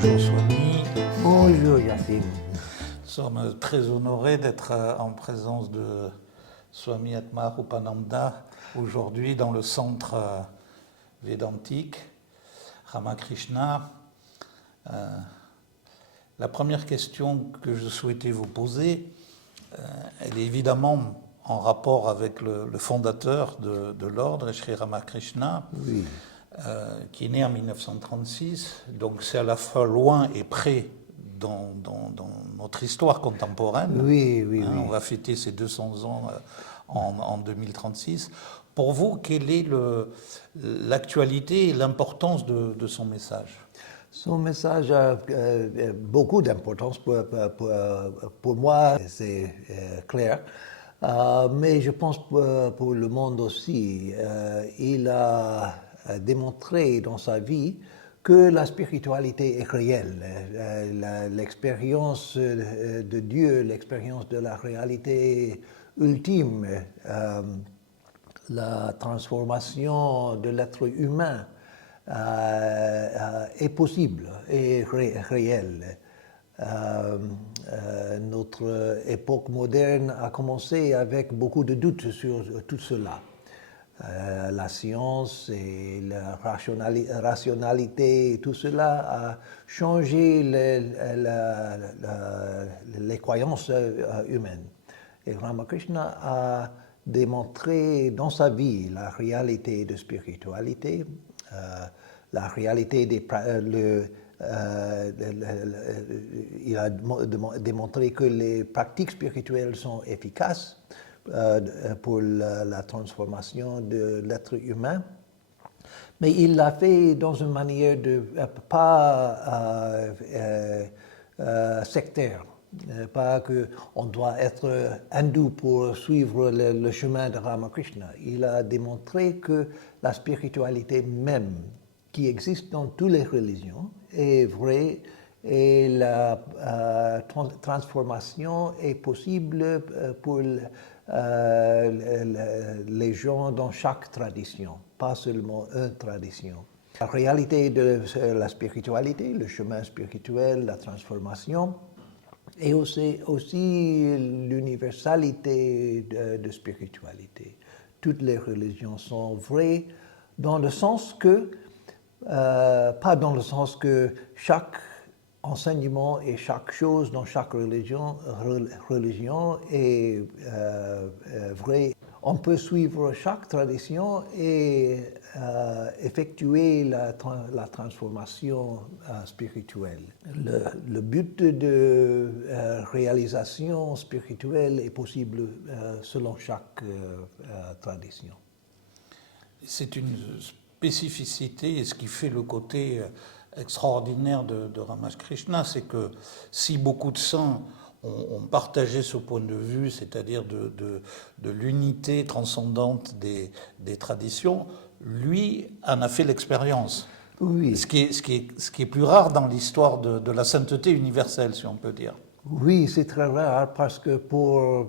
Bonjour Swami. Bonjour Yacine. Nous sommes très honorés d'être en présence de Swami Atma Upananda aujourd'hui dans le centre védantique Ramakrishna. La première question que je souhaitais vous poser, elle est évidemment en rapport avec le fondateur de l'ordre, Sri Ramakrishna, Oui. qui est né en 1936, donc c'est à la fois loin et près dans notre histoire contemporaine. Oui. On va fêter ses 200 ans en 2036. Pour vous, quelle est l'actualité et l'importance de son message? Son message a beaucoup d'importance pour moi, c'est clair. Mais je pense pour le monde aussi. Il a démontré dans sa vie que la spiritualité est réelle. L'expérience de Dieu, l'expérience de la réalité ultime, la transformation de l'être humain est possible et réelle. Notre époque moderne a commencé avec beaucoup de doutes sur tout cela. La science et la rationalité, tout cela a changé les croyances humaines. Et Ramakrishna a démontré dans sa vie la réalité de spiritualité, la réalité il a démontré que les pratiques spirituelles sont efficaces pour la transformation de l'être humain, mais il l'a fait dans une manière pas sectaire. Pas qu'on doit être hindou pour suivre le chemin de Ramakrishna. Il a démontré que la spiritualité même qui existe dans toutes les religions est vraie et la transformation est possible pour les gens dans chaque tradition, pas seulement une tradition. La réalité de la spiritualité, le chemin spirituel, la transformation, et aussi l'universalité de spiritualité. Toutes les religions sont vraies dans le sens que, pas dans le sens que chaque enseignement et chaque chose dans chaque religion est vrai. On peut suivre chaque tradition et effectuer la transformation spirituelle. Le but de réalisation spirituelle est possible selon chaque tradition. C'est une spécificité, et ce qui fait le côté extraordinaire de Ramakrishna, c'est que si beaucoup de saints ont partagé ce point de vue, c'est-à-dire de l'unité transcendante des traditions, lui en a fait l'expérience. Oui. Ce qui est plus rare dans l'histoire de la sainteté universelle, si on peut dire. Oui, c'est très rare parce que pour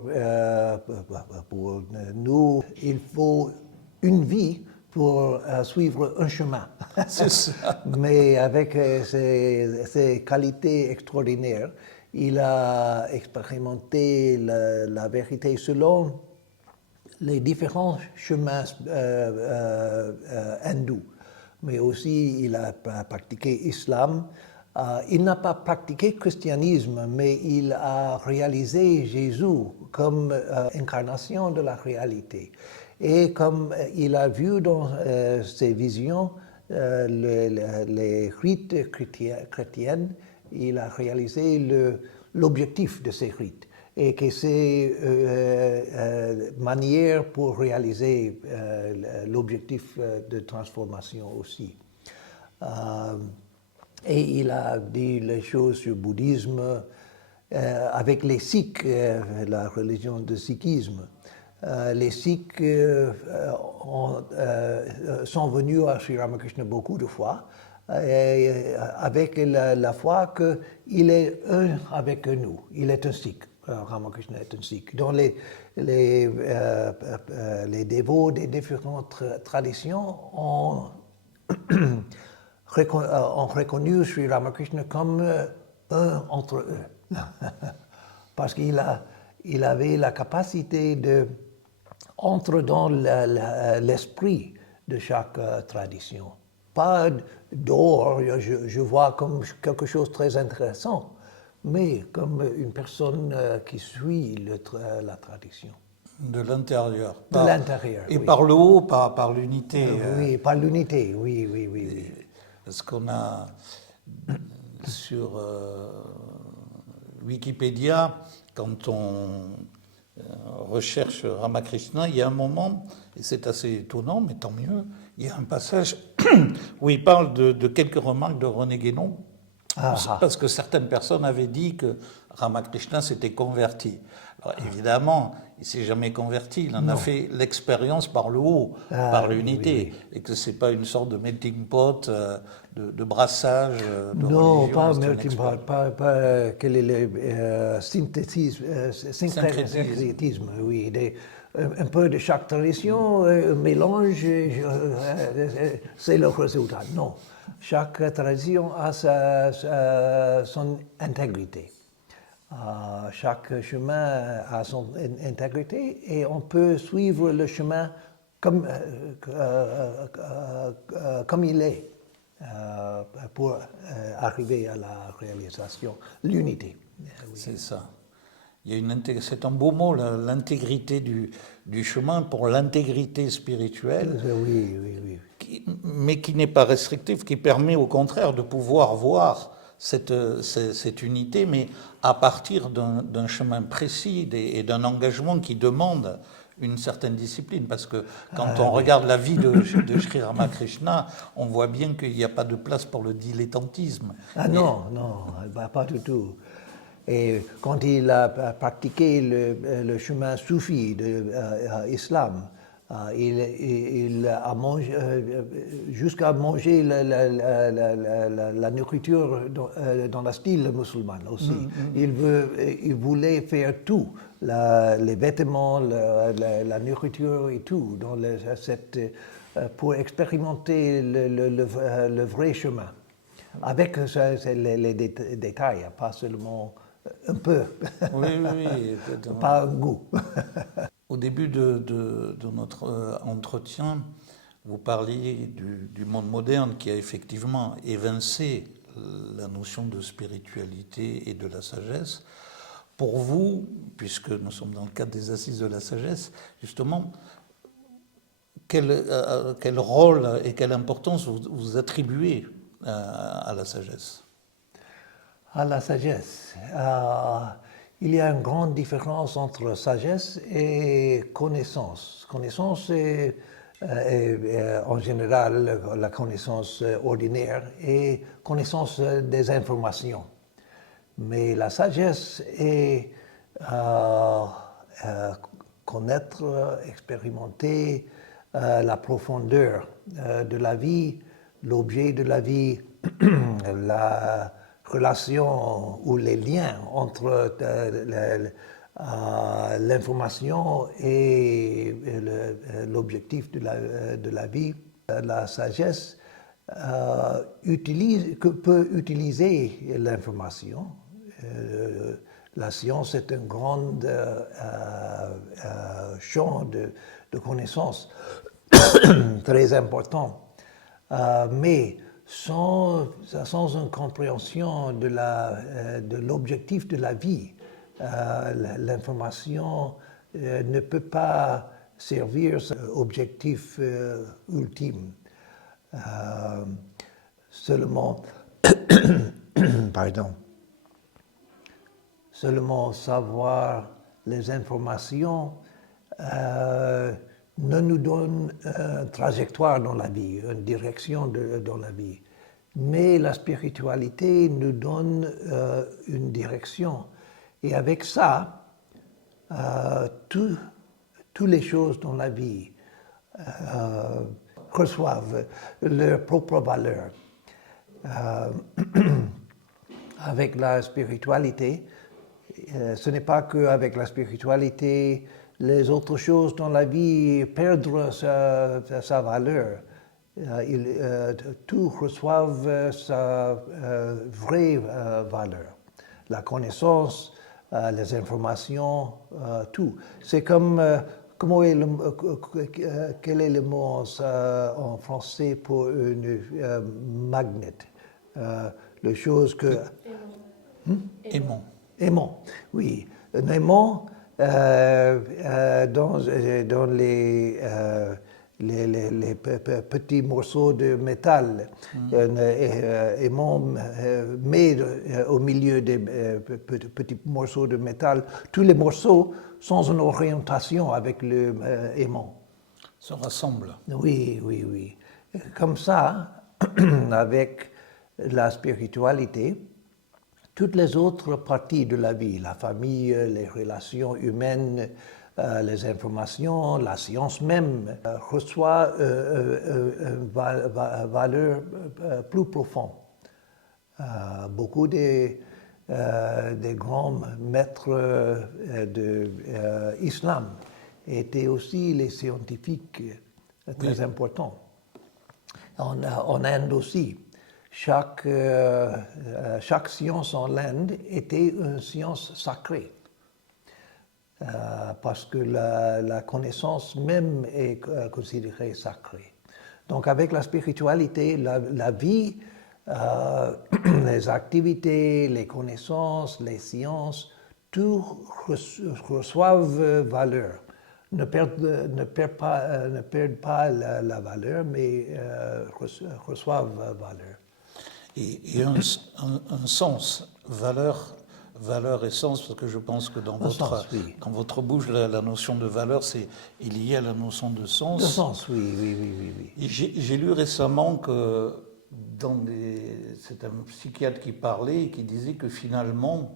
nous, il faut une vie pour suivre un chemin. C'est ça. Mais avec ses qualités extraordinaires, il a expérimenté la vérité selon les différents chemins hindous. Mais aussi, il a pratiqué l'islam. Il n'a pas pratiqué le christianisme, mais il a réalisé Jésus comme incarnation de la réalité. Et comme il a vu dans ses visions les rites chrétiens, il a réalisé l'objectif de ces rites. Et que c'est une manière pour réaliser l'objectif de transformation aussi. Et il a dit les choses sur le bouddhisme avec les Sikhs, la religion du sikhisme. Les Sikhs sont venus à Sri Ramakrishna beaucoup de fois, avec la foi qu'il est un avec nous. Il est un Sikh. Ramakrishna est un Sikh. Dans les dévots des différentes traditions ont ont reconnu Sri Ramakrishna comme un entre eux. Parce qu'il avait la capacité d'entrer dans l'esprit de chaque tradition. Pas dehors, je vois comme quelque chose de très intéressant, mais comme une personne qui suit la tradition. De l'intérieur. De l'intérieur. Et oui. par le haut, par l'unité. Oui, par l'unité, oui. Parce qu'on a sur Wikipédia, quand on recherche Ramakrishna, il y a un moment, et c'est assez étonnant, mais tant mieux, il y a un passage où il parle de quelques remarques de René Guénon, parce que certaines personnes avaient dit que Ramakrishna s'était converti. Alors, évidemment, il ne s'est jamais converti, il en a fait l'expérience par le haut, par l'unité, et que ce n'est pas une sorte de melting pot, de brassage de non, religion. pas melting pot, pas quel est le syncrétisme, oui. Un peu de chaque tradition, un mélange, c'est le résultat. Non, chaque tradition a son intégrité. Chaque chemin a son intégrité et on peut suivre le chemin comme il est pour arriver à la réalisation, l'unité. Oui. C'est ça. C'est un beau mot, l'intégrité du chemin pour l'intégrité spirituelle, oui. Mais qui n'est pas restrictif, qui permet au contraire de pouvoir voir cette unité, mais à partir d'un chemin précis et d'un engagement qui demande une certaine discipline. Parce que quand on regarde la vie de Sri Ramakrishna, on voit bien qu'il n'y a pas de place pour le dilettantisme. Non, pas du tout. Et quand il a pratiqué le chemin soufi de l'islam, il a mangé, jusqu'à manger la nourriture dans le style musulman aussi. Il voulait faire tout, les vêtements, la nourriture et tout, pour expérimenter le vrai chemin. Avec les détails, pas seulement un peu, Oui. pas un goût. Au début de notre entretien, vous parliez du monde moderne qui a effectivement évincé la notion de spiritualité et de la sagesse. Pour vous, puisque nous sommes dans le cadre des assises de la sagesse, justement, quel rôle et quelle importance vous attribuez à la sagesse? À la sagesse. Il y a une grande différence entre sagesse et connaissance. Connaissance est en général la connaissance ordinaire et connaissance des informations. Mais la sagesse est connaître, expérimenter la profondeur de la vie, l'objet de la vie, la relation ou les liens entre l'information et l'objectif de la vie. La sagesse peut utiliser l'information. La science est un grand champ de connaissances très important, mais sans une compréhension de l'objectif de la vie, l'information ne peut pas servir cet objectif ultime. Seulement, seulement savoir les informations ne nous donne une trajectoire dans la vie, une direction dans la vie. Mais la spiritualité nous donne une direction. Et avec ça, toutes les choses dans la vie reçoivent leur propre valeur. Avec la spiritualité, ce n'est pas qu'avec la spiritualité, les autres choses dans la vie perdent sa valeur. tout reçoive sa vraie valeur. La connaissance, les informations, tout. C'est comme, quel est le mot en français pour une magnet? Les choses que... Aimant. Aimant, oui. Un aimant dans les petits morceaux de métal. Un aimant met au milieu des petits morceaux de métal tous les morceaux sans une orientation avec le aimant. Se rassemblent. Oui, oui, oui. Comme ça, avec la spiritualité, toutes les autres parties de la vie, la famille, les relations humaines, les informations, la science même, reçoit une valeur plus profonde. Beaucoup des grands maîtres de l'islam étaient aussi les scientifiques très importants. En Inde aussi. Chaque science en Inde était une science sacrée, parce que la connaissance même est considérée sacrée. Donc avec la spiritualité, la vie, les activités, les connaissances, les sciences, tout reçoivent valeur. Ne perdent pas la valeur, mais reçoivent valeur. Et un sens, valeur et sens, parce que je pense que dans votre bouche, la notion de valeur est liée à la notion de sens. De sens, oui. J'ai lu récemment que c'est un psychiatre qui parlait et qui disait que finalement,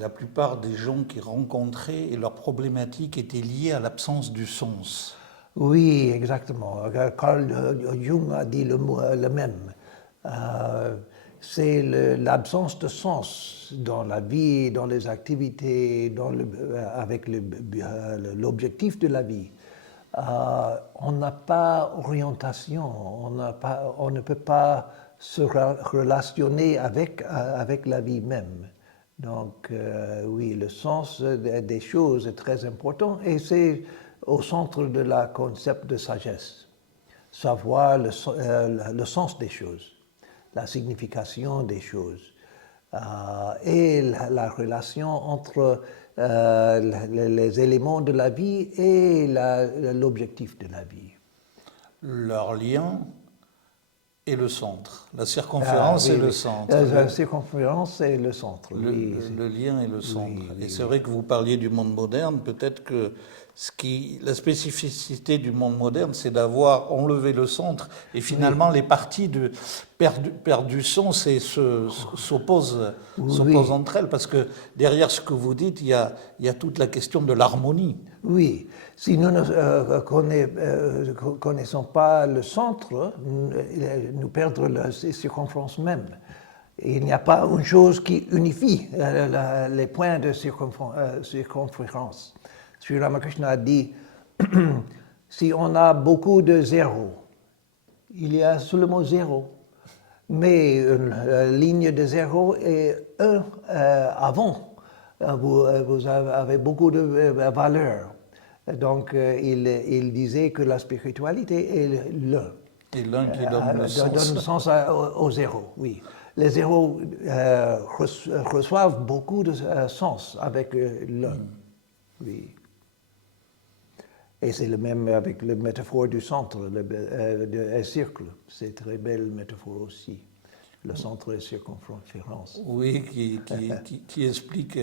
la plupart des gens qu'il rencontrait et leurs problématiques étaient liées à l'absence du sens. Oui, exactement. Carl Jung a dit le même. C'est l'absence de sens dans la vie, dans les activités, avec l'objectif de la vie. On n'a pas d'orientation, on ne peut pas se relationner avec la vie même. Donc oui, le sens des choses est très important et c'est au centre de la concept de sagesse. Savoir le sens des choses, la signification des choses et la relation entre les éléments de la vie et l'objectif de la vie. Leur lien est le centre, la circonférence est le centre. La circonférence est le centre. Le lien est le centre. Et c'est vrai que vous parliez du monde moderne, peut-être que la spécificité du monde moderne, c'est d'avoir enlevé le centre et finalement les parties perdent du sens et s'opposent entre elles, parce que derrière ce que vous dites, il y a toute la question de l'harmonie. Oui, si nous ne connaissons pas le centre, nous perdons la circonférence même. Il n'y a pas une chose qui unifie les points de circonférence. Sri Ramakrishna a dit, si on a beaucoup de zéros, il y a seulement zéro. Mais une ligne de zéro est un avant. Vous avez beaucoup de valeur. Donc, il disait que la spiritualité est l'un. Et l'un qui donne le sens. Donne le sens au zéro, oui. Les zéros reçoivent beaucoup de sens avec l'un. Oui. Et c'est le même avec la métaphore du centre, le cercle. C'est une très belle métaphore aussi. Le centre et circonférence. Oui, qui explique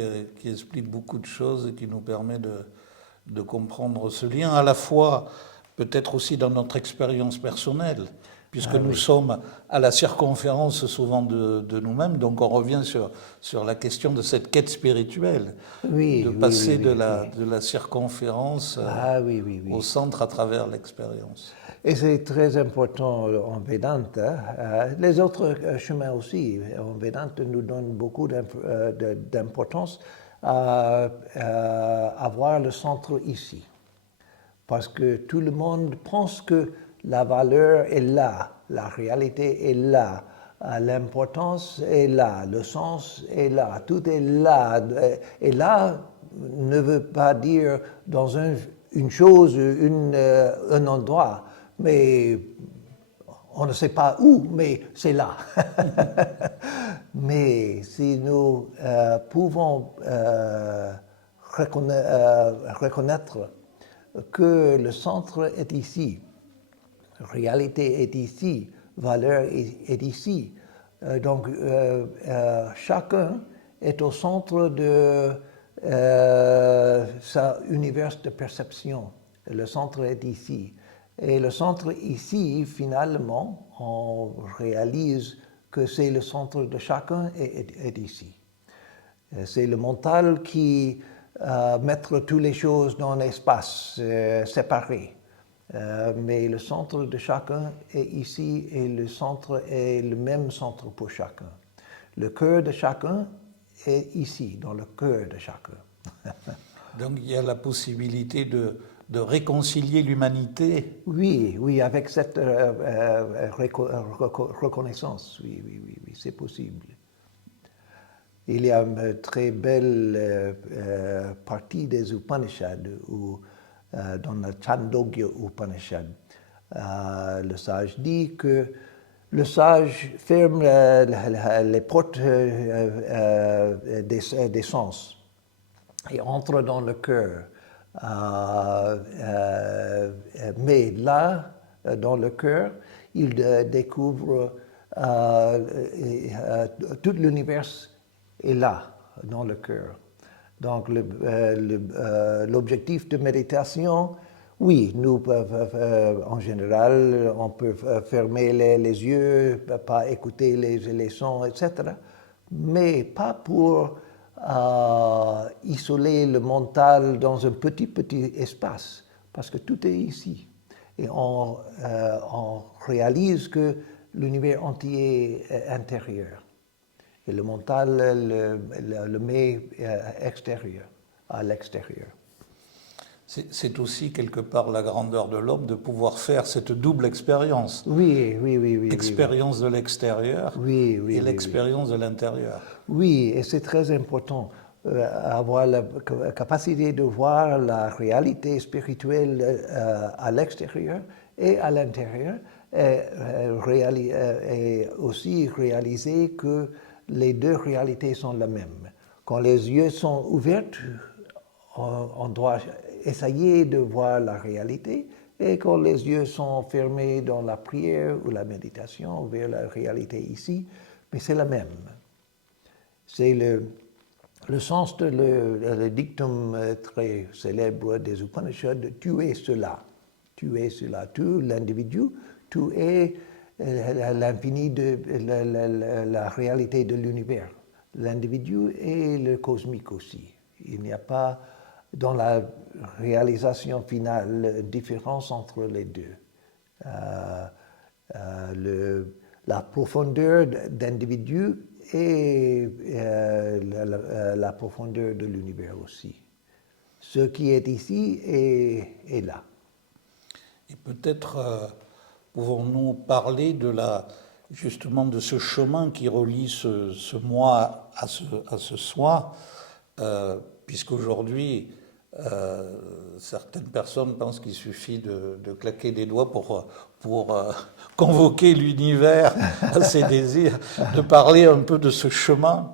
beaucoup de choses et qui nous permet de comprendre ce lien, à la fois peut-être aussi dans notre expérience personnelle, puisque nous sommes à la circonférence souvent de nous-mêmes, donc on revient sur la question de cette quête spirituelle, de passer de la circonférence au centre à travers l'expérience. Et c'est très important en Vedanta. Les autres chemins aussi. En Vedanta nous donnent beaucoup d'importance à avoir le centre ici. Parce que tout le monde pense que la valeur est là, la réalité est là, l'importance est là, le sens est là, tout est là. Et là ne veut pas dire dans une chose, un endroit, mais on ne sait pas où, mais c'est là. Mais si nous pouvons reconnaître que le centre est ici, réalité est ici, valeur est ici, donc chacun est au centre de sa univers de perception. Le centre est ici. Et le centre ici, finalement, on réalise que c'est le centre de chacun est ici. C'est le mental qui met toutes les choses dans l'espace séparé. Mais le centre de chacun est ici et le centre est le même centre pour chacun. Le cœur de chacun est ici, dans le cœur de chacun. Donc il y a la possibilité de réconcilier l'humanité. Oui, oui, avec cette reconnaissance, oui, c'est possible. Il y a une très belle partie des Upanishads, dans le Chandogya Upanishad. Le sage dit que le sage ferme les portes des sens et entre dans le cœur. Mais là, dans le cœur, il découvre tout l'univers est là, dans le cœur. Donc l'objectif de méditation, oui, nous, en général, on peut fermer les yeux, pas écouter les sons, etc. Mais pas pour isoler le mental dans un petit espace, parce que tout est ici. Et on réalise que l'univers entier est intérieur. Et le mental le met extérieur, à l'extérieur. C'est aussi quelque part la grandeur de l'homme de pouvoir faire cette double expérience. Oui. L'expérience de l'extérieur et oui, l'expérience de l'intérieur. Oui, et c'est très important avoir la capacité de voir la réalité spirituelle à l'extérieur et à l'intérieur et aussi réaliser que les deux réalités sont les mêmes. Quand les yeux sont ouverts, on doit essayer de voir la réalité, et quand les yeux sont fermés dans la prière ou la méditation, on voit la réalité ici, mais c'est la même. C'est le sens de le dictum très célèbre des Upanishads, tu es cela. Tu es cela. Tu, l'individu, tu es l'infini de la réalité de l'univers. L'individu et le cosmique aussi. Il n'y a pas, dans la réalisation finale, une différence entre les deux. La profondeur d'individu et la profondeur de l'univers aussi. Ce qui est ici est là. Et peut-être pouvons-nous parler justement de ce chemin qui relie ce moi à ce soi, puisqu'aujourd'hui, certaines personnes pensent qu'il suffit de claquer des doigts pour convoquer l'univers à ses désirs, de parler un peu de ce chemin,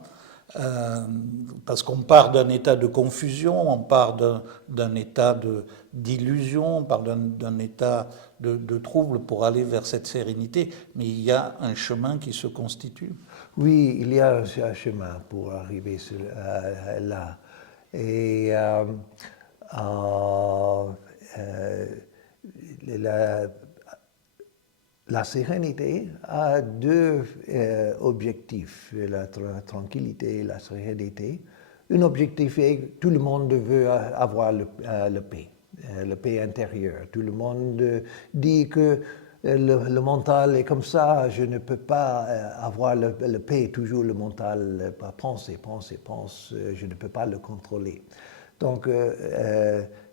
parce qu'on part d'un état de confusion, on part d'un état d'illusion, on part d'un état de trouble pour aller vers cette sérénité, mais il y a un chemin qui se constitue. Oui, il y a un chemin pour arriver là. Et la sérénité a deux objectifs, la tranquillité et la sérénité. Un objectif est que tout le monde veut avoir le paix intérieure. Tout le monde dit que le mental est comme ça, je ne peux pas avoir le paix, toujours le mental pense, je ne peux pas le contrôler. Donc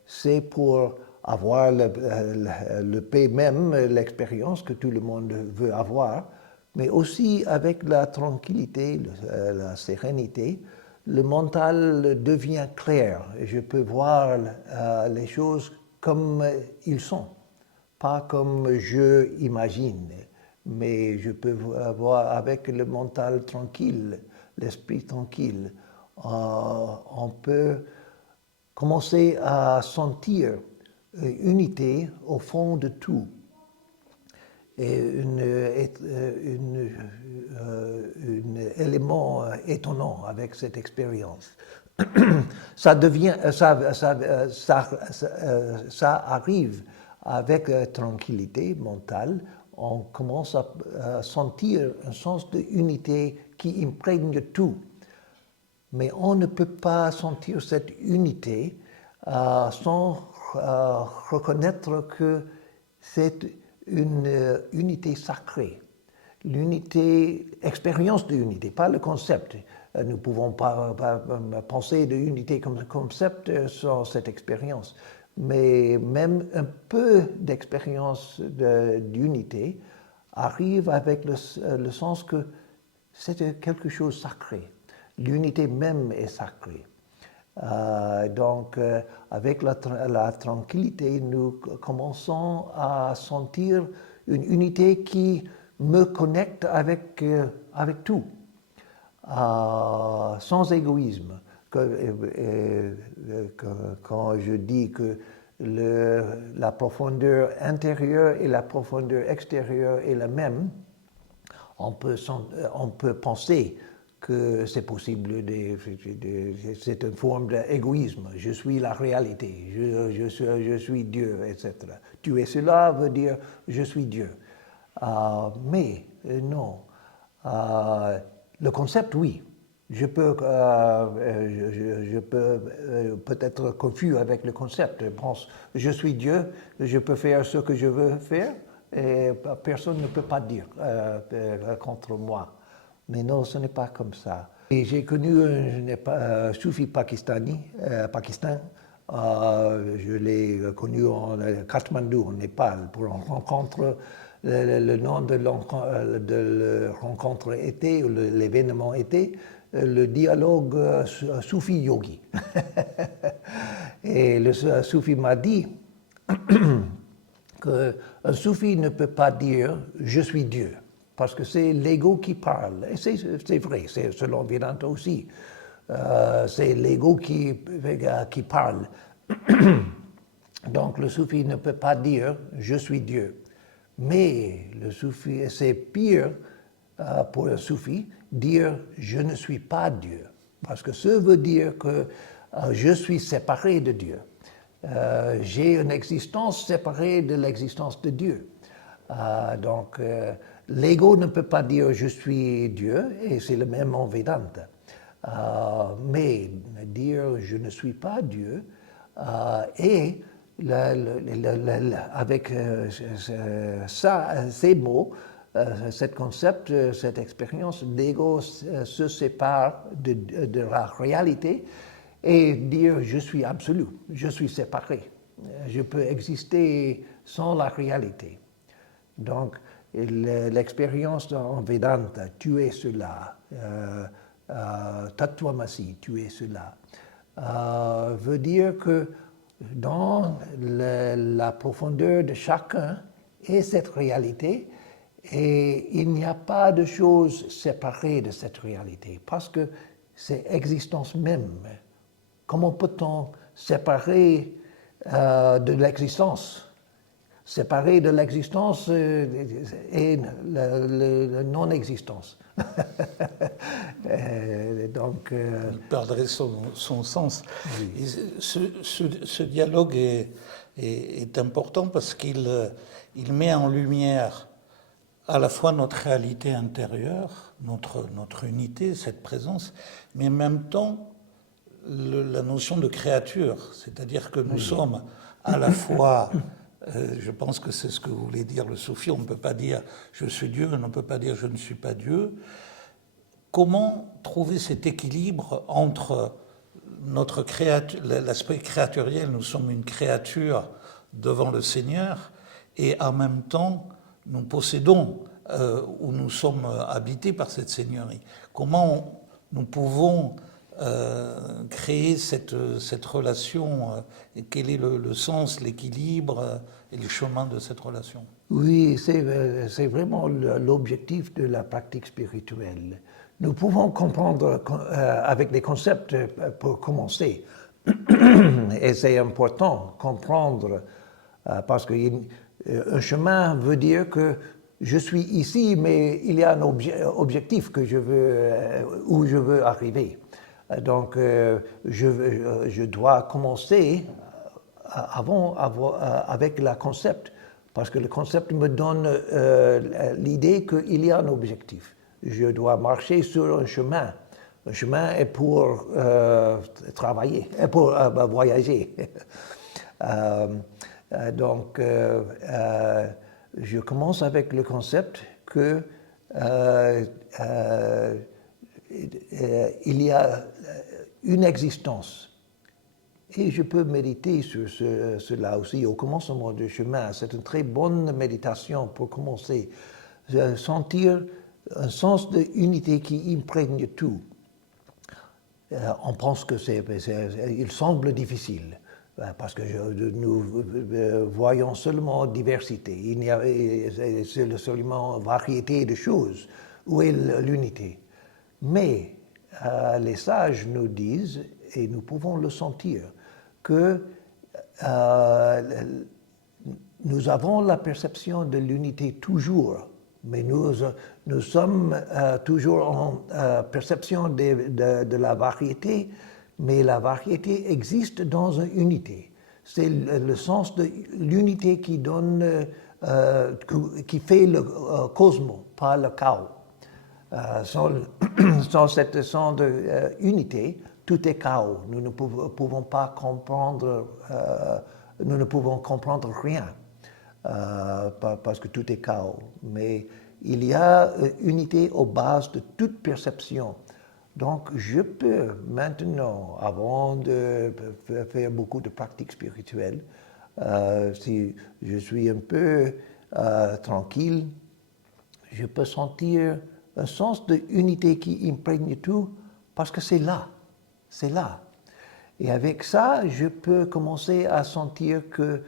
c'est pour avoir le paix même, l'expérience que tout le monde veut avoir, mais aussi avec la tranquillité, la sérénité, le mental devient clair. Je peux voir les choses comme ils sont, pas comme je imagine, mais je peux voir avec le mental tranquille, l'esprit tranquille, on peut commencer à sentir unité au fond de tout. Et un élément étonnant avec cette expérience. Ça arrive avec tranquillité mentale. On commence à sentir un sens d'unité qui imprègne tout. Mais on ne peut pas sentir cette unité sans reconnaître que c'est une unité sacrée. L'unité, expérience de l'unité, pas le concept. Nous ne pouvons pas penser de l'unité comme concept sans cette expérience. Mais même un peu d'expérience d'unité arrive avec le sens que c'est quelque chose de sacré. L'unité même est sacrée. Donc, avec la tranquillité, nous commençons à sentir une unité qui me connecte avec tout, sans égoïsme. Quand je dis que la profondeur intérieure et la profondeur extérieure est la même, on peut penser que c'est possible, c'est une forme d'égoïsme. Je suis la réalité, je suis Dieu, etc. Tu es cela veut dire je suis Dieu. Mais non. Le concept, oui. Je peux peut-être confus avec le concept. Je pense, je suis Dieu, je peux faire ce que je veux faire et personne ne peut pas dire contre moi. Mais non, ce n'est pas comme ça. Et j'ai connu un soufi Pakistan. Je l'ai connu en Katmandou, au Népal, pour une rencontre. Le nom de la rencontre était, ou l'événement était, le dialogue soufi-yogi. Et le soufi m'a dit qu'un soufi ne peut pas dire « je suis Dieu ». Parce que c'est l'ego qui parle. Et c'est vrai, c'est selon Vedanta aussi. C'est l'ego qui parle. Donc le soufi ne peut pas dire « je suis Dieu ». Mais le soufi, c'est pire pour le soufi dire « je ne suis pas Dieu ». Parce que ça veut dire que je suis séparé de Dieu. J'ai une existence séparée de l'existence de Dieu. Donc, l'ego ne peut pas dire je suis Dieu, et c'est le même en Vedanta. Mais dire je ne suis pas Dieu, et avec ces mots, ce concept, cette expérience, l'ego se sépare de la réalité et dire je suis absolu, je suis séparé, je peux exister sans la réalité. Donc, l'expérience en Vedanta, tu es cela, Tattvamasi, tu es cela, veut dire que dans la profondeur de chacun est cette réalité et il n'y a pas de choses séparées de cette réalité parce que c'est l'existence même. Comment peut-on séparer de l'existence? Séparer de l'existence et la non-existence. Donc, il perdrait son sens. Oui. Et ce dialogue est important parce qu'il met en lumière à la fois notre réalité intérieure, notre unité, cette présence, mais en même temps la notion de créature, c'est-à-dire que nous sommes à la fois, je pense que c'est ce que voulait dire le soufi, on ne peut pas dire je suis Dieu, on ne peut pas dire je ne suis pas Dieu. Comment trouver cet équilibre entre l'aspect créaturiel, nous sommes une créature devant le Seigneur et en même temps nous possédons ou nous sommes habités par cette Seigneurie. Comment nous pouvons créer cette relation et quel est le sens, l'équilibre et le chemin de cette relation? Oui, c'est vraiment l'objectif de la pratique spirituelle. Nous pouvons comprendre avec des concepts pour commencer. Et c'est important comprendre parce qu'un chemin veut dire que je suis ici, mais il y a un objectif que où je veux arriver. Donc, je dois commencer avec le concept, parce que le concept me donne l'idée qu'il y a un objectif. Je dois marcher sur un chemin. Le chemin est pour travailler, pour voyager. Donc, je commence avec le concept que il y a une existence. Et je peux méditer sur cela aussi au commencement du chemin. C'est une très bonne méditation pour commencer. Sentir un sens d'unité qui imprègne tout. On pense que il semble difficile parce que nous voyons seulement diversité. Il y a seulement variété de choses. Où est l'unité? Mais les sages nous disent, et nous pouvons le sentir, que nous avons la perception de l'unité toujours, mais nous sommes toujours en perception de la variété, mais la variété existe dans une unité. C'est le sens de l'unité qui donne, qui fait le cosmos, pas le chaos. Sans cette sens d'unité, tout est chaos. Nous ne pouvons pas comprendre, nous ne pouvons comprendre rien parce que tout est chaos. Mais il y a unité aux bases de toute perception. Donc, je peux maintenant, avant de faire beaucoup de pratiques spirituelles, si je suis un peu tranquille, je peux sentir un sens d'unité qui imprègne tout parce que c'est là. C'est là. Et avec ça, je peux commencer à sentir que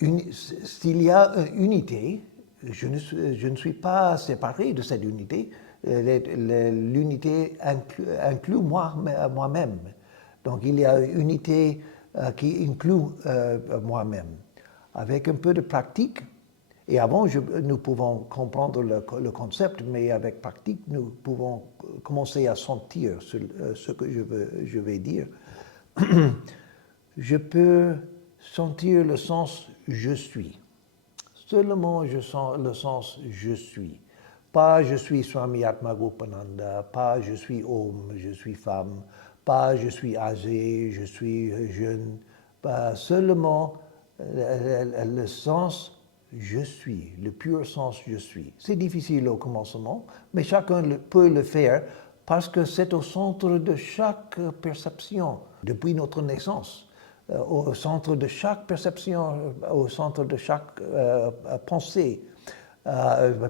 s'il y a une unité, je ne suis pas séparé de cette unité. L'unité inclut moi-même. Donc il y a une unité qui inclut moi-même. Avec un peu de pratique, et avant nous pouvons comprendre le concept, mais avec pratique, nous pouvons commencer à sentir ce que je vais dire. Je peux sentir le sens « je suis ». Seulement je sens le sens « je suis ». Pas « je suis Swami Atmarupananda », pas « je suis homme, je suis femme », pas « je suis âgé, je suis jeune », pas seulement le sens « je suis », le pur sens « je suis ». C'est difficile au commencement, mais chacun peut le faire parce que c'est au centre de chaque perception depuis notre naissance. Au centre de chaque perception, au centre de chaque pensée,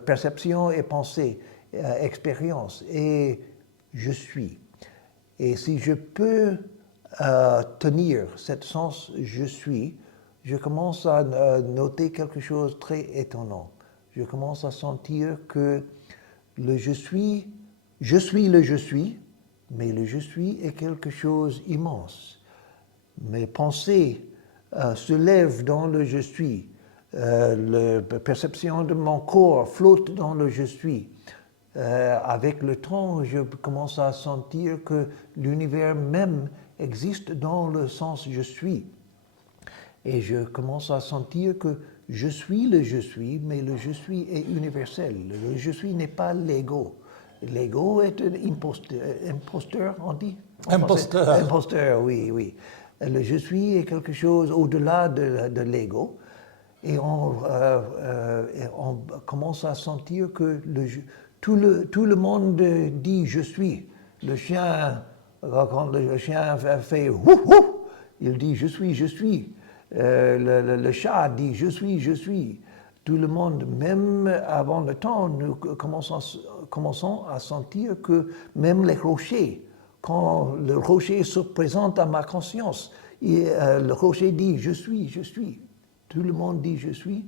perception et pensée, expérience, et je suis. Et si je peux tenir cet sens je suis, je commence à noter quelque chose de très étonnant. Je commence à sentir que le je suis le je suis, mais le je suis est quelque chose d'immense. Mes pensées se lèvent dans le je suis. La perception de mon corps flotte dans le je suis. Avec le temps, je commence à sentir que l'univers même existe dans le sens je suis. Et je commence à sentir que je suis le je suis, mais le je suis est universel. Le je suis n'est pas l'ego. L'ego est un imposteur, on dit? Imposteur. Imposteur, oui, oui. Le je suis est quelque chose au-delà de l'ego. Et on commence à sentir que tout le monde dit je suis. Le chien, quand le chien fait ouf, ouf, il dit je suis, je suis. Le chat dit je suis, je suis. Tout le monde, même avant le temps, nous commençons à sentir que même les rochers, quand le rocher se présente à ma conscience, le rocher dit je suis, je suis. Tout le monde dit je suis.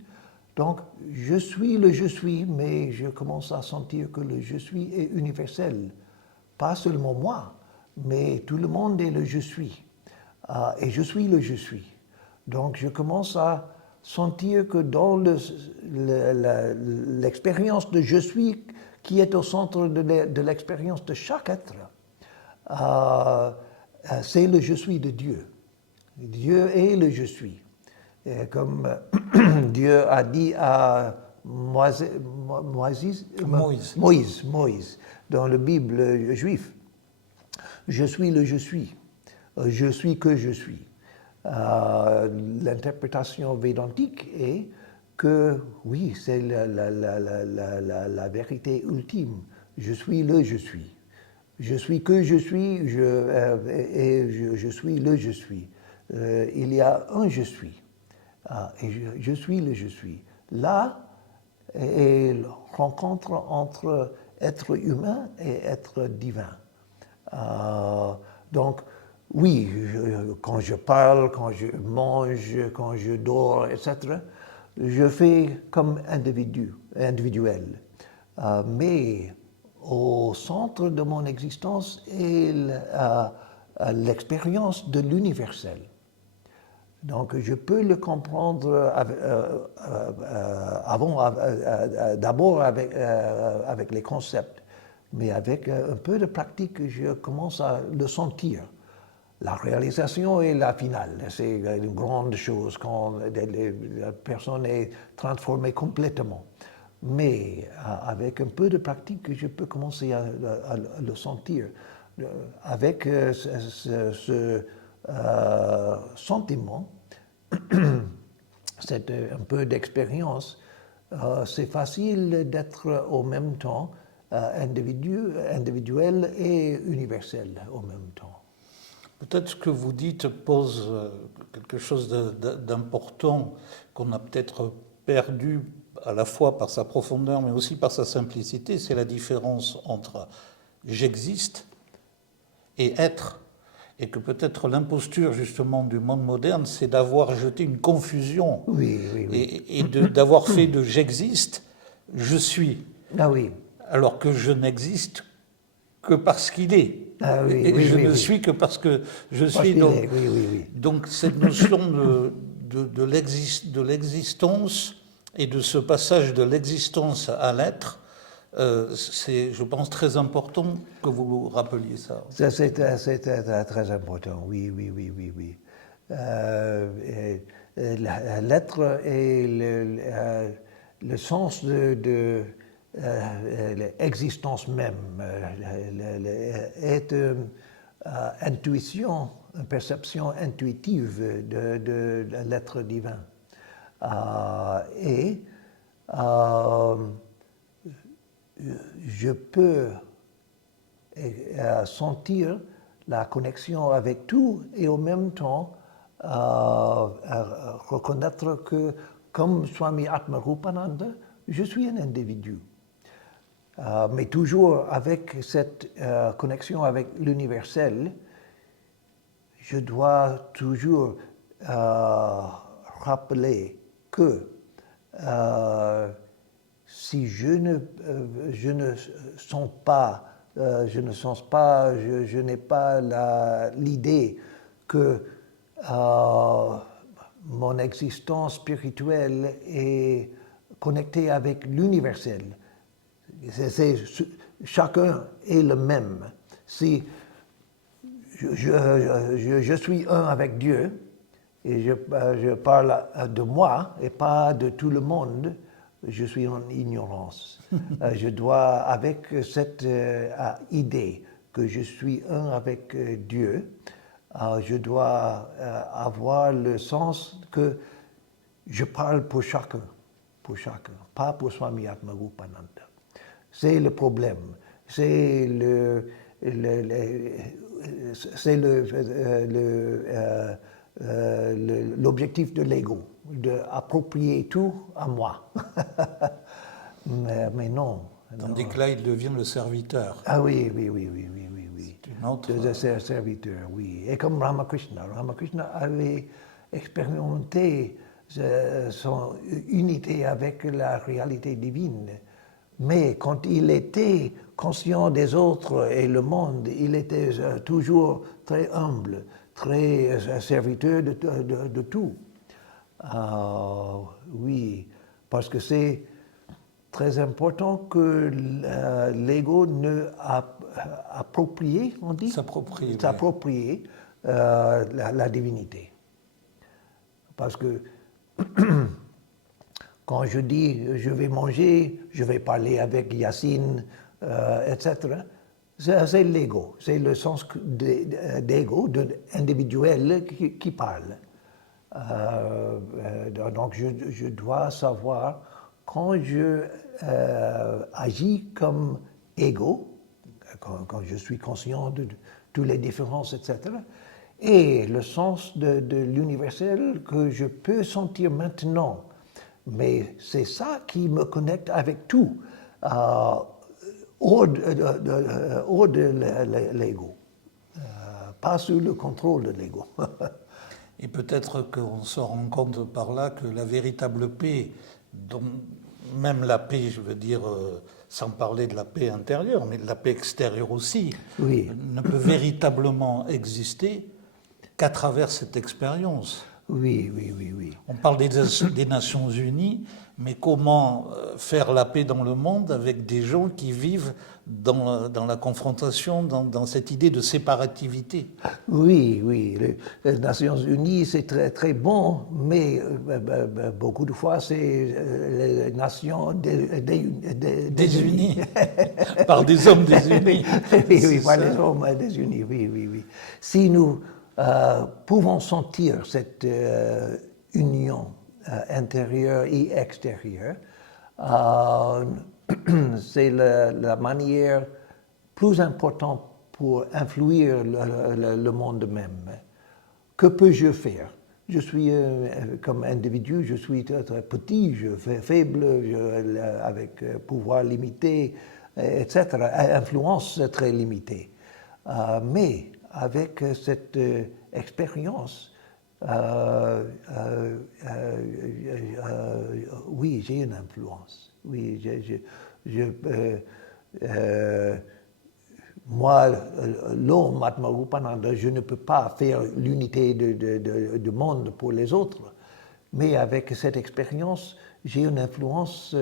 Donc, je suis le je suis, mais je commence à sentir que le je suis est universel. Pas seulement moi, mais tout le monde est le je suis. Et je suis le je suis. Donc, je commence à sentir que dans l'expérience de je suis qui est au centre de l'expérience de chaque être, c'est le je suis de Dieu. Dieu est le je suis. Et comme Dieu a dit à Moïse dans la Bible juive, je suis le je suis que je suis. L'interprétation védantique est que oui, c'est la vérité ultime. Je suis le je suis. Je suis que je suis et je suis le je suis. Il y a un je suis. Et je suis le je suis. Là est la rencontre entre être humain et être divin. Donc, oui, quand je parle, quand je mange, quand je dors, etc., je fais comme individuel. Mais au centre de mon existence est l'expérience de l'universel. Donc, je peux le comprendre d'abord avec les concepts, mais avec un peu de pratique, je commence à le sentir. La réalisation est la finale. C'est une grande chose quand la personne est transformée complètement. Mais avec un peu de pratique, je peux commencer à le sentir. Avec ce sentiment, c'est un peu d'expérience, c'est facile d'être au même temps individuel et universel au même temps. Peut-être ce que vous dites pose quelque chose d'important qu'on a peut-être perdu à la fois par sa profondeur mais aussi par sa simplicité, c'est la différence entre j'existe et être. Et que peut-être l'imposture justement du monde moderne, c'est d'avoir jeté une confusion et d'avoir fait de j'existe, je suis. Ah oui. Alors que je n'existe que parce qu'il est. Ah oui, et je ne suis que parce que je suis. Donc cette notion de l'existence et de ce passage de l'existence à l'être, c'est, je pense, très important que vous rappeliez ça. C'est très important, oui. L'être et le sens de l'existence même est une intuition, une perception intuitive de l'être divin. Je peux sentir la connexion avec tout et en même temps reconnaître que, comme Swami Atmarupananda, je suis un individu. Mais toujours avec cette connexion avec l'universel, je dois toujours rappeler que si je ne sens pas, je n'ai pas l'idée que mon existence spirituelle est connectée avec l'universel. Chacun est le même. Si je suis un avec Dieu et je parle de moi et pas de tout le monde, je suis en ignorance. Je dois, avec cette idée que je suis un avec Dieu, je dois avoir le sens que je parle pour chacun, pas pour Swami Atmarupananda. C'est le problème, c'est l'objectif de l'ego, d'approprier tout à moi. Mais non. Tandis que là, il devient le serviteur. Ah oui. C'est une autre... De serviteur, oui. Et comme Ramakrishna avait expérimenté son unité avec la réalité divine. Mais quand il était conscient des autres et le monde, il était toujours très humble, très serviteur de tout. Oui, parce que c'est très important que l'ego ne approprie, on dit s'approprier la divinité. Parce que quand je dis je vais manger, je vais parler avec Yacine, etc., c'est l'ego, c'est le sens d'ego, individuel qui parle. Donc je dois savoir quand je agis comme ego, quand je suis conscient de toutes les différences, etc., et le sens de l'universel que je peux sentir maintenant. Mais c'est ça qui me connecte avec tout, hors de l'ego, pas sous le contrôle de l'ego. Et peut-être qu'on se rend compte par là que la véritable paix, dont même la paix, je veux dire, sans parler de la paix intérieure, mais de la paix extérieure aussi, oui. ne peut véritablement exister qu'à travers cette expérience. Oui. On parle des Nations Unies, mais comment faire la paix dans le monde avec des gens qui vivent dans la confrontation, dans cette idée de séparativité? Oui. Les Nations Unies, c'est très, très bon, mais beaucoup de fois, c'est les nations désunies. Par des hommes désunis. Oui, par les hommes désunis, oui. Si nous pouvons sentir cette union intérieure et extérieure, c'est la manière plus importante pour influer le monde même. Que peux-je faire? Je suis, comme individu, je suis très petit, je suis faible, avec pouvoir limité, etc., influence très limitée. Mais avec cette expérience, oui, j'ai une influence. Oui, moi, l'homme, Atmarupananda, je ne peux pas faire l'unité de monde pour les autres. Mais avec cette expérience, j'ai une influence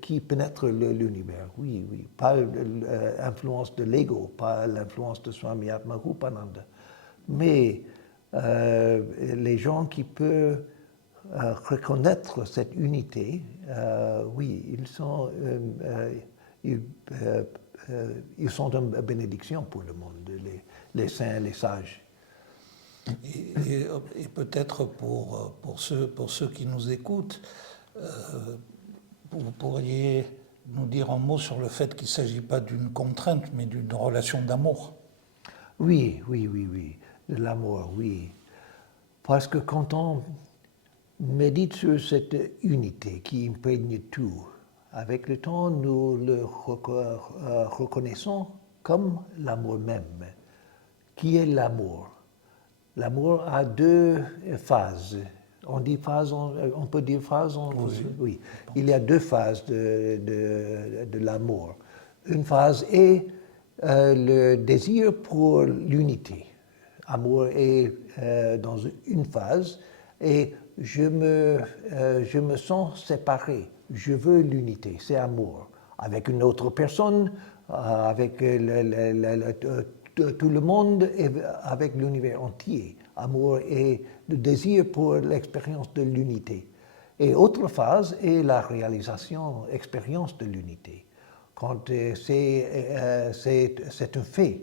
qui pénètre l'univers. Oui. Pas l'influence de l'ego, pas l'influence de Swami Atmarupananda. Mais les gens qui peuvent reconnaître cette unité, oui, ils sont une bénédiction pour le monde, les saints, les sages. Et peut-être pour ceux qui nous écoutent, vous pourriez nous dire un mot sur le fait qu'il ne s'agit pas d'une contrainte, mais d'une relation d'amour. Oui, de l'amour, oui. Parce que quand on médite sur cette unité qui imprègne tout, avec le temps, nous le reconnaissons comme l'amour même. Qui est l'amour? L'amour a deux phases. On dit phase, on peut dire phase? Oui. Il y a deux phases de l'amour. Une phase est le désir pour l'unité. Amour est dans une phase et je me sens séparé. Je veux l'unité, c'est amour. Avec une autre personne, avec tout le monde et avec l'univers entier. Amour est le désir pour l'expérience de l'unité. Et autre phase est la réalisation, expérience de l'unité. Quand c'est un fait,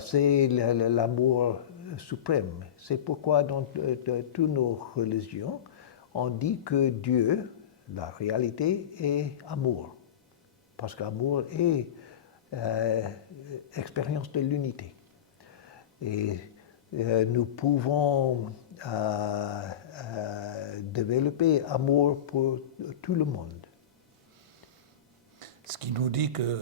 c'est l'amour suprême. C'est pourquoi dans toutes nos religions, on dit que Dieu, la réalité, est amour. Parce qu'amour est expérience de l'unité. Et nous pouvons développer amour pour tout le monde. Ce qui nous dit que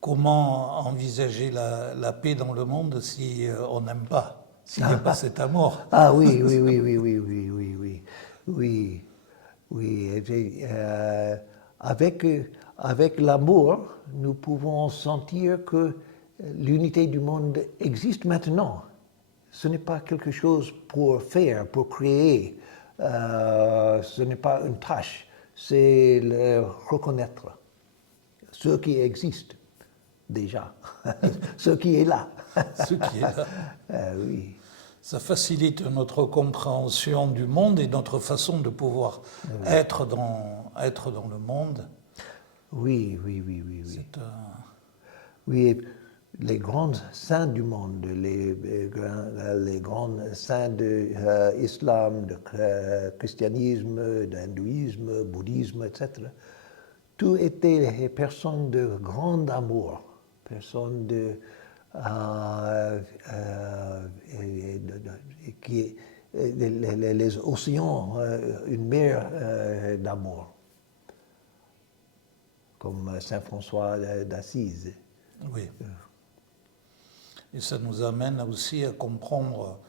comment envisager la paix dans le monde si on n'aime pas, s'il n'y a pas cet amour. Ah oui, oui, oui, oui, oui, oui, oui, oui, oui, oui. Avec l'amour, nous pouvons sentir que l'unité du monde existe maintenant. Ce n'est pas quelque chose pour faire, pour créer. Ce n'est pas une tâche. C'est le reconnaître ce qui existe déjà, ce qui est là. Ce qui est là. Oui. Ça facilite notre compréhension du monde et notre façon de pouvoir être dans le monde. Oui, oui, oui, oui, oui. C'est Oui, les grands saints du monde, les grands saints de l'islam, de christianisme, d'hindouisme, bouddhisme, etc., tous étaient des personnes de grand amour, personnes qui les océans, une mer d'amour, comme Saint François d'Assise. oui. Et ça nous amène aussi à comprendre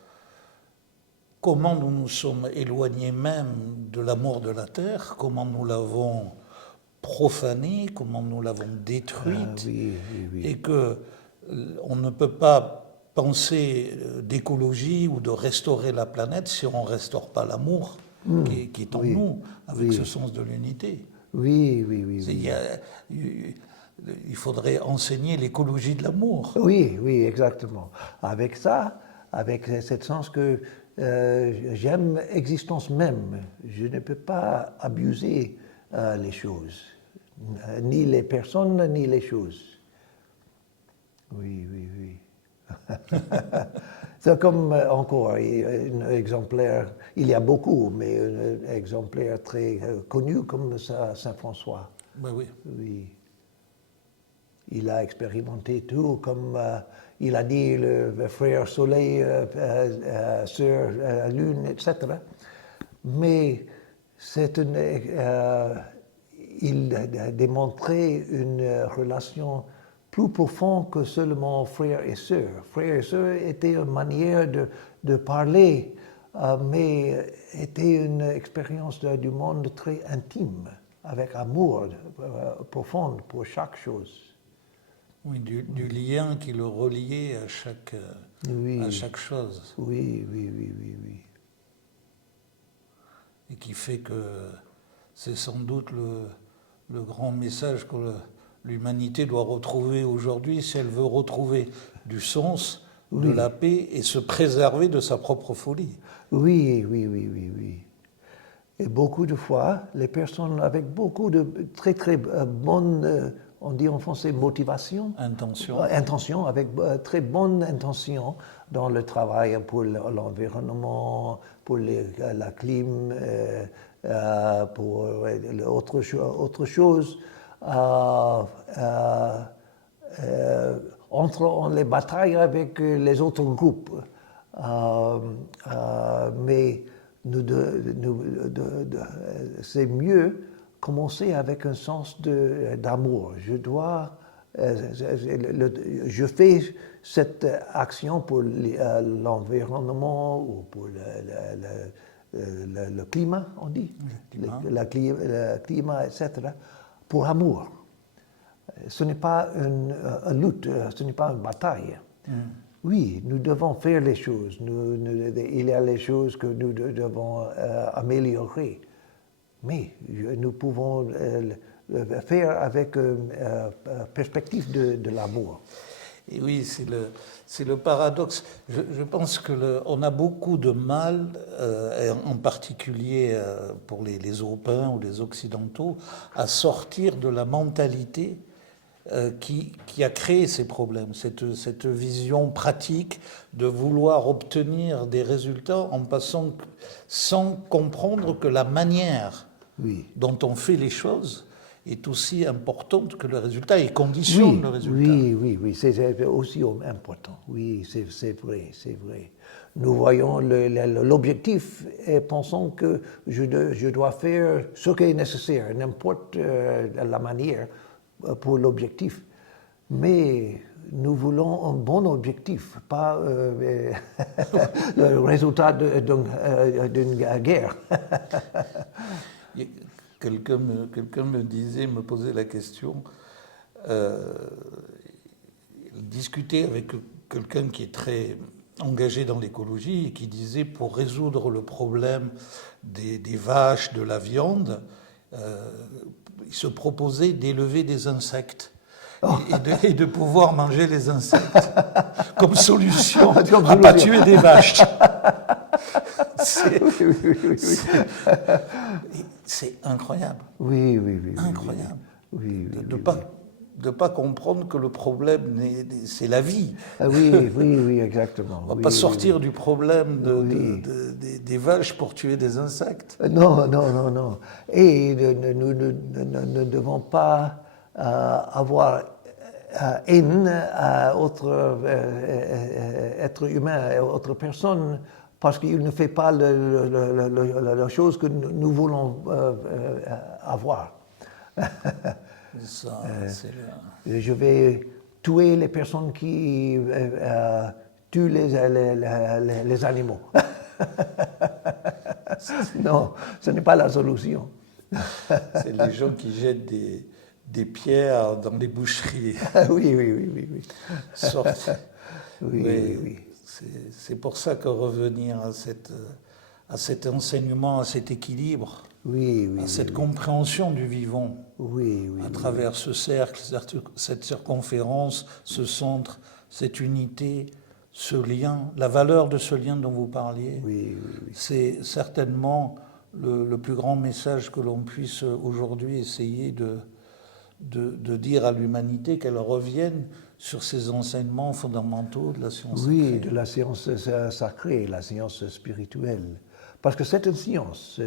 comment nous nous sommes éloignés même de l'amour de la terre, comment nous l'avons profanée, comment nous l'avons détruite, Oui, oui, oui. et que on ne peut pas penser d'écologie ou de restaurer la planète si on ne restaure pas l'amour qui est en nous, avec ce sens de l'unité. Oui, oui, oui. Oui. Il faudrait enseigner l'écologie de l'amour. Oui, oui, exactement. Avec ça, avec ce sens que j'aime l'existence même, je ne peux pas abuser les choses, ni les personnes, ni les choses. Oui, oui, oui. C'est comme encore un exemplaire, il y a beaucoup, mais un exemplaire très connu comme Saint François. Ben oui. Oui. Il a expérimenté tout, comme il a dit, le frère Soleil, sœur Lune, etc. Mais il a démontré une relation plus profonde que seulement frère et sœur. Frère et sœur était une manière de parler, mais était une expérience du monde très intime, avec amour profond pour chaque chose. Oui, du lien qui le reliait à chaque chose. Oui, oui, oui, oui, oui. Et qui fait que c'est sans doute le grand message que l'humanité doit retrouver aujourd'hui si elle veut retrouver du sens, de la paix et se préserver de sa propre folie. Oui, oui, oui, oui, oui. Et beaucoup de fois, les personnes avec beaucoup de très, très bonnes, on dit en français motivation. Intention, avec très bonne intention dans le travail pour l'environnement, pour la clim, pour autre chose. Entre en les batailles avec les autres groupes. Mais c'est mieux commencer avec un sens d'amour. Je fais cette action pour l'environnement ou pour le climat, on dit, le climat, etc., pour amour. Ce n'est pas une lutte, ce n'est pas une bataille. Oui, nous devons faire les choses. Il y a les choses que nous devons améliorer. Mais nous pouvons le faire avec une perspective de l'amour. Et oui, c'est le paradoxe. Je pense qu'on a beaucoup de mal, en particulier pour les Européens ou les Occidentaux, à sortir de la mentalité qui a créé ces problèmes, cette vision pratique de vouloir obtenir des résultats en passant sans comprendre que la manière dont on fait les choses est aussi importante que le résultat et conditionne Oui, le résultat. oui, c'est aussi important. Oui, c'est vrai, c'est vrai. Nous voyons l'objectif et pensons que je dois faire ce qui est nécessaire, n'importe la manière pour l'objectif. Mais nous voulons un bon objectif, pas le résultat d'une guerre. Quelqu'un me posait la question, discuter avec quelqu'un qui est très engagé dans l'écologie et qui disait pour résoudre le problème des vaches, de la viande, il se proposait d'élever des insectes. Et de pouvoir manger les insectes comme solution à ne pas tuer des vaches. C'est incroyable. Oui. Incroyable. Oui. De ne pas comprendre que le problème, c'est la vie. Oui, exactement. On ne va pas sortir du problème des vaches pour tuer des insectes. Non. Et nous ne devons pas avoir haine à autre être humain, à autre personne, parce qu'il ne fait pas la chose que nous voulons avoir. Ça, Je vais tuer les personnes qui tuent les animaux. Non, ce n'est pas la solution. C'est les gens qui jettent des pierres dans les boucheries. Oui. Oui. C'est pour ça que revenir à cet enseignement, à cet équilibre, à cette compréhension du vivant, à travers ce cercle, cette circonférence, ce centre, cette unité, ce lien, la valeur de ce lien dont vous parliez, c'est certainement le plus grand message que l'on puisse aujourd'hui essayer de dire à l'humanité, qu'elle revienne sur ces enseignements fondamentaux de la science sacrée. Oui, de la science sacrée, la science spirituelle. Parce que c'est une science.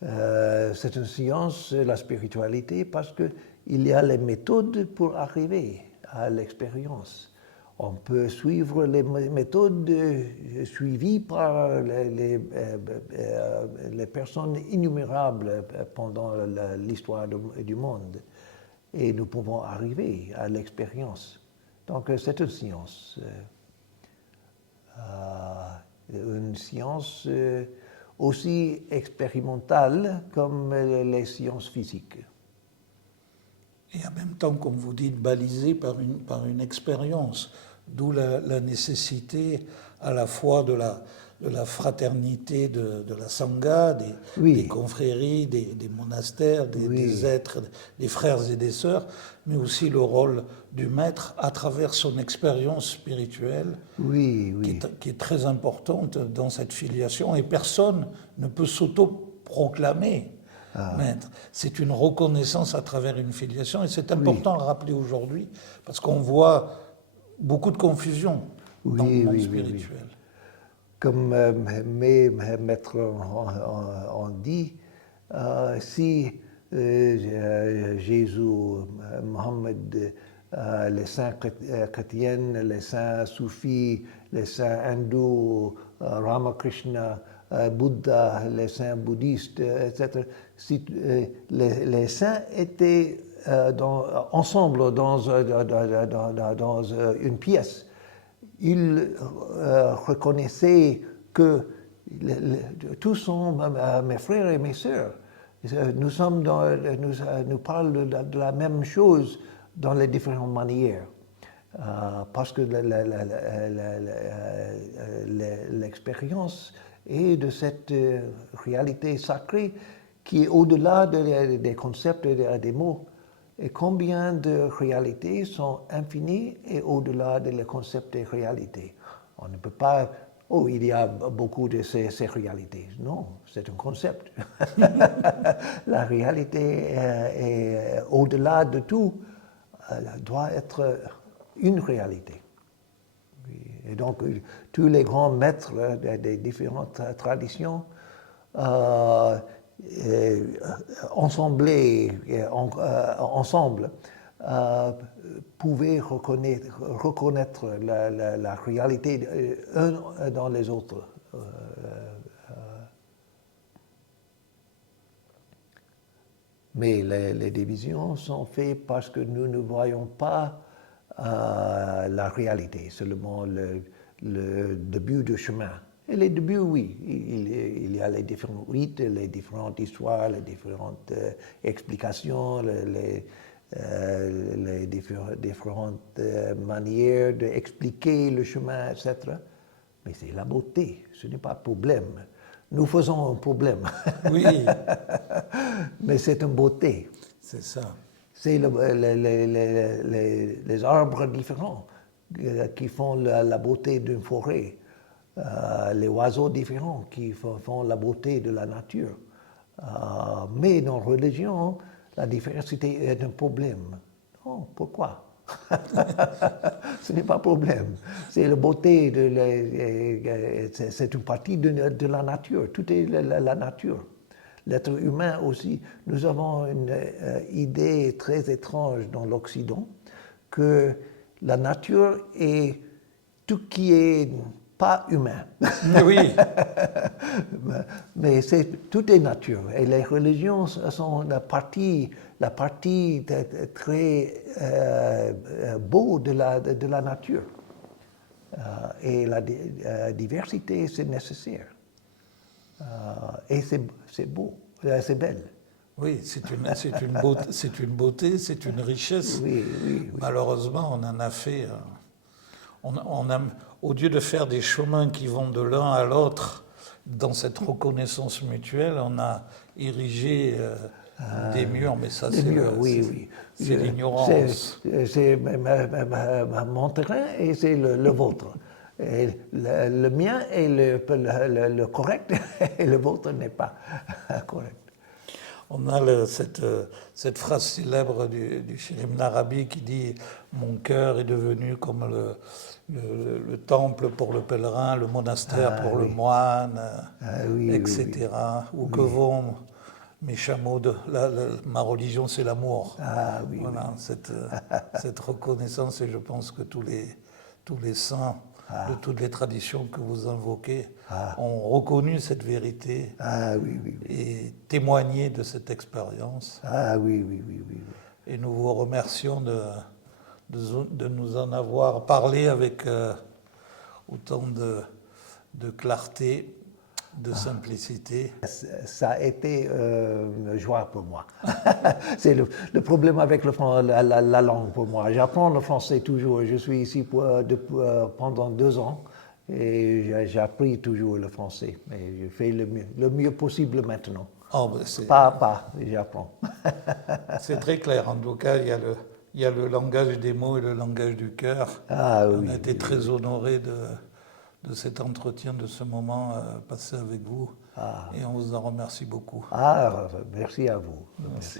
C'est une science, la spiritualité, parce qu'il y a les méthodes pour arriver à l'expérience. On peut suivre les méthodes suivies par les personnes innumérables pendant l'histoire du monde. Et nous pouvons arriver à l'expérience. Donc c'est une science aussi expérimentale comme les sciences physiques. Et en même temps, comme vous dites, balisée par une expérience, d'où la nécessité à la fois de la fraternité de la Sangha, des confréries, des monastères, des êtres, des frères et des sœurs, mais aussi le rôle du maître à travers son expérience spirituelle, qui est très importante dans cette filiation, et personne ne peut s'auto-proclamer maître. C'est une reconnaissance à travers une filiation, et c'est important à rappeler aujourd'hui, parce qu'on voit beaucoup de confusion dans le monde spirituel. Comme mes maîtres ont dit, si Jésus, Mohammed, les saints chrétiens, les saints soufis, les saints hindous, Ramakrishna, Bouddha, les saints bouddhistes, etc., si les saints étaient ensemble dans une pièce, ils reconnaissaient que tous sont mes frères et mes sœurs. Nous parlons de la même chose dans les différentes manières. Parce que l'expérience est de cette réalité sacrée qui est au-delà des concepts et des mots. Et combien de réalités sont infinies et au-delà des concepts et réalités. On ne peut pas, il y a beaucoup de ces réalités. Non, c'est un concept. La réalité est au-delà de tout, doit être une réalité. Et donc, tous les grands maîtres des différentes traditions, ensemble, pouvaient reconnaître la réalité un dans les autres. Mais les divisions sont faites parce que nous ne voyons pas la réalité, seulement le début du chemin. Et les débuts, oui, il y a les différents rites, les différentes histoires, les différentes explications, les différentes manières d'expliquer le chemin, etc. Mais c'est la beauté, ce n'est pas un problème. Nous faisons un problème. Oui. Mais c'est une beauté. C'est ça. C'est les arbres différents qui font la beauté d'une forêt. Les oiseaux différents qui font la beauté de la nature. Mais dans la religion, la diversité est un problème. Non, pourquoi? Ce n'est pas un problème. C'est la beauté, c'est une partie de la nature. Tout est la nature. L'être humain aussi. Nous avons une idée très étrange dans l'Occident que la nature est tout qui est pas humain. Oui. Mais tout est nature. Et les religions sont la partie très beau de la nature. Et la diversité, c'est nécessaire. Et c'est beau, c'est belle. Oui, c'est une beauté, c'est une richesse. Oui, oui, oui. Malheureusement, on en a fait. Au lieu de faire des chemins qui vont de l'un à l'autre dans cette reconnaissance mutuelle, on a érigé des murs, mais ça, c'est l'ignorance. C'est mon terrain et c'est le vôtre. Et le mien est le correct et le vôtre n'est pas correct. On a cette phrase célèbre du Cheikh Ibn Arabi qui dit « Mon cœur est devenu comme le temple pour le pèlerin, le monastère pour le moine, etc. Oui. Où que vont mes chameaux ma religion, c'est l'amour. » Oui. Voilà, cette reconnaissance, et je pense que tous les saints de toutes les traditions que vous invoquez ont reconnu cette vérité et témoigné de cette expérience. Oui. Et nous vous remercions de nous en avoir parlé avec autant de clarté, de simplicité. Ça a été une joie pour moi. C'est le problème avec la langue pour moi. J'apprends le français toujours. Je suis ici pendant 2 ans et j'ai appris toujours le français. Mais je fais le mieux possible maintenant. Oh, j'apprends. C'est très clair. En tout cas, il y a le langage des mots et le langage du cœur. On a été très honorés de cet entretien, de ce moment passé avec vous. Et on vous en remercie beaucoup. Merci à vous. Merci.